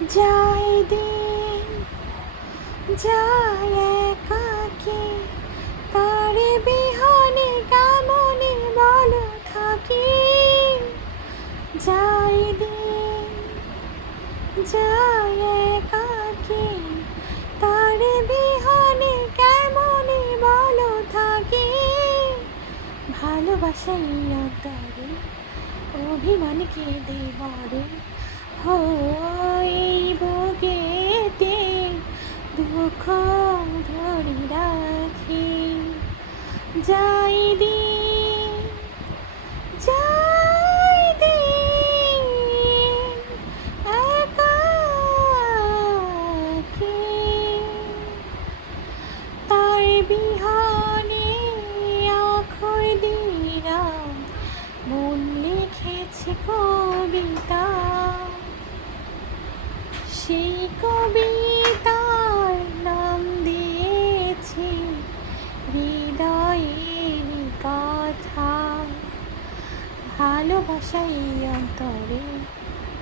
যাই দিন যায় একাকী, তার বিহানে কেমনে বলো থাকি। যাই দিন যায় একাকী, তার বিহানে কেমনে বলো থাকি। ভালোবাসাই অন্তরে অভিমান কেঁদে মরে, এই বুকেতে দুঃখ ধরে রাখি। যাই দিন যাই দিন একাকী, তার বিহানে আখর দিলাম, মন লিখেছে কবিতা। সেই কবিতার নাম দিয়েছি হৃদয়ের কথা। ভালোবাসাই অন্তরে